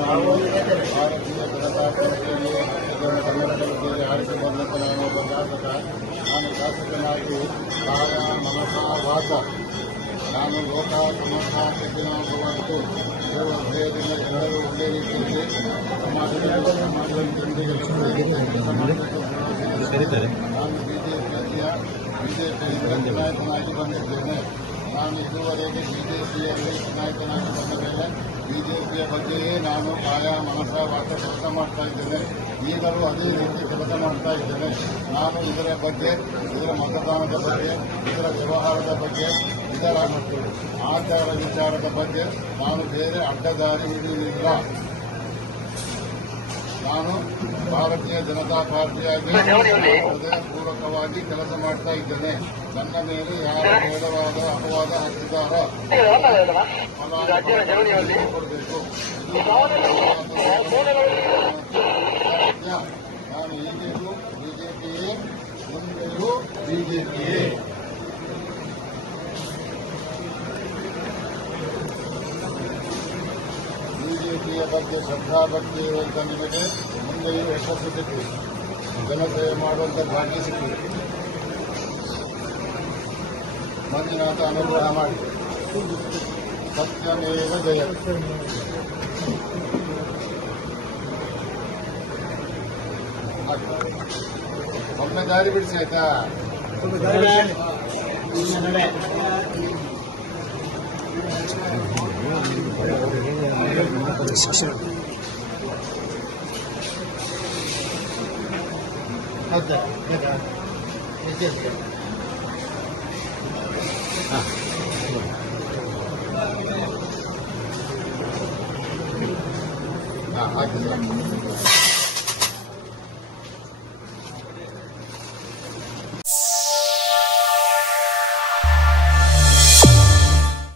ನಾವು ಭಾರತೀಯ ಜನತಾ ಪಾರ್ಟಿಯಲ್ಲಿ ಕನ್ನಡ ಕಲಿಕೆಯಲ್ಲಿ ಆರಿಸಿ ಬಂದಂಥ ನಾನು ಒಬ್ಬ ಶಾಸಕ. ನಾನು ಶಾಸಕನಾಗಿ ಕಾಯ ಮನಸ ವಾಚ ನಾನು ಲೋಕ ಸಮರ್ಥ ಭಗವಂತು ದೇವರ ಭಯದಿಂದ ಎಲ್ಲರೂ ಒಂದೇ ರೀತಿಯಲ್ಲಿ ಸಮಾಜದ ಜನರಿಗೆ ನಾನು ಬಿಜೆಪಿಯಿಂದ ಚುನಾಯಿತನಾಗಿ ಬಂದಿದ್ದೇನೆ. ನಾನು ಇದುವರೆಗೆ ಬಿಜೆಪಿಯಲ್ಲಿ ಚುನಾಯಿತನಾಗಿ ಬಂದ ಮೇಲೆ ಬಿಜೆಪಿಯ ಬಗ್ಗೆಯೇ ನಾನು ಕಾಯ ಮನಸ ವಾಚ ಕೆಲಸ ಮಾಡ್ತಾ ಇದ್ದೇನೆ. ಈಗಲೂ ಅದೇ ರೀತಿ ಕೆಲಸ ಮಾಡ್ತಾ ಇದ್ದೇನೆ. ನಾನು ಇದರ ಬಗ್ಗೆ, ಇದರ ಮತದಾನದ ಬಗ್ಗೆ, ಇದರ ವ್ಯವಹಾರದ ಬಗ್ಗೆ, ಇದರ ಆಚಾರ ವಿಚಾರದ ಬಗ್ಗೆ ನಾನು ಬೇರೆ ಅಡ್ಡದಾರಿ ಹಿಡಿಯುವುದಿಲ್ಲ. ನಾನು ಭಾರತೀಯ ಜನತಾ ಪಾರ್ಟಿಯಾಗಿ ಹೃದಯಪೂರ್ವಕವಾಗಿ ಕೆಲಸ ಮಾಡ್ತಾ ಇದ್ದೇನೆ. ನನ್ನ ಮೇಲೆ ಯಾರು ಭೇದವಾದ ಅಪವಾದ ಹಾಕಿದ್ದಾರೋ ಕೊಡಬೇಕು. ನಾನು ಈಗಲೂ ಬಿಜೆಪಿಯೇ, ಮುಂದೆಯೂ ಬಿಜೆಪಿಯೇ. ಬಿಜೆಪಿಯ ಬಗ್ಗೆ ಶ್ರದ್ಧಾಭಕ್ತಿ ಇರುವಂಥ ನಿಮಗೆ ಮುಂದೆಯೂ ಯಶಸ್ಸು ಸಿಕ್ಕಿದೆ, ಜನಸೇವೆ ಮಾಡುವಂಥ ಭಾಗ್ಯ ಸಿಕ್ಕಿದೆ. ಮಂಜುನಾಥ ಅನುಗ್ರಹ ಮಾಡಿ. ಸತ್ಯಮೇವ ಜಯ. ಒಮ್ಮೆ ದಾರಿ ಬಿಡಿಸಿ ಆಯ್ತಾ? ಹೌದಾ? ಹಾಂ ಹಾಕಿಲ್ಲ.